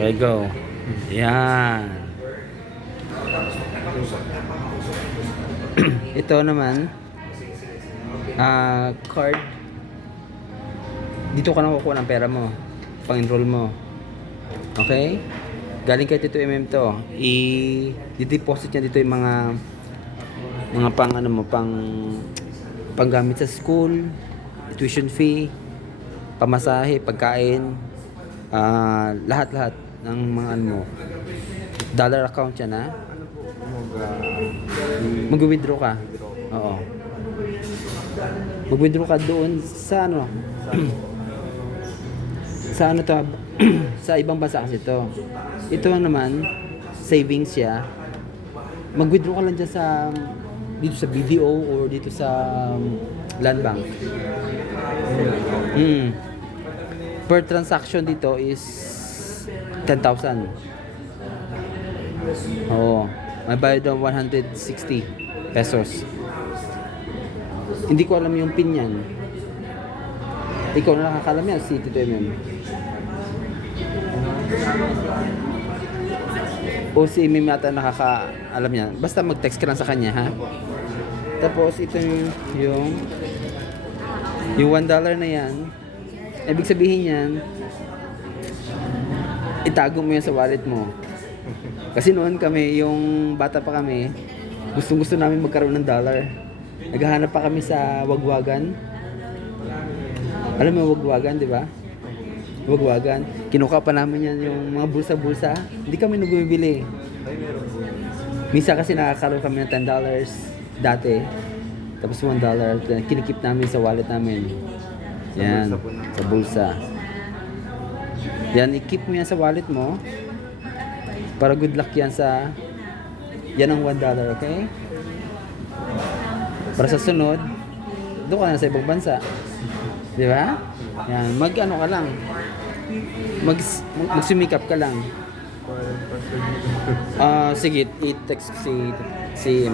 Okay, go. Yan. Ito naman, card. Dito ka na kukuha ng pera mo. Pang-enroll mo. Okay? Galing kay Tito MM to. I-deposit niya dito yung mga pang ano mo, panggamit sa school, tuition fee, pamasahe, pagkain, lahat-lahat ng mga ano mo. Dollar account yan, ha? Mag-withdraw ka. Oo. Mag-withdraw ka doon sa ano? Sa ano to? Sa ibang bansa kasi to. Ito naman, savings siya. Mag-withdraw ka lang dyan dito sa BDO or dito sa Land Bank. Per transaction dito is 10,000. Oo. May bayad ng 160 pesos. Hindi ko alam yung PIN yan. Ikaw na nakakalam yan, si Tito MM. O si Mim yata nakakaalam yan. Basta mag-text ka lang sa kanya, ha? Tapos ito yung $1 na yan. Ibig sabihin yan, itago mo yan sa wallet mo. Kasi noon kami, yung bata pa kami, gustong-gusto namin magkaroon ng dollar. Naghahanap pa kami sa Wagwagan. Alam mo Wagwagan, di ba? Wagwagan. Kinuha pa namin yan yung mga bulsa-bulsa. Hindi kami bumibili. Minsan kasi nakakaroon kami ng $10 dati. Tapos $1. Kinikip namin sa wallet namin. Yan. Sa bulsa. Yan, i-keep mo yan sa wallet mo. Para good luck yan sa... Yan ang $1, okay? Para sa sunod, doon ka na sa ibang bansa. Di ba? Yan, mag-ano ka lang. Magsumikap ka lang. Sige, i-text si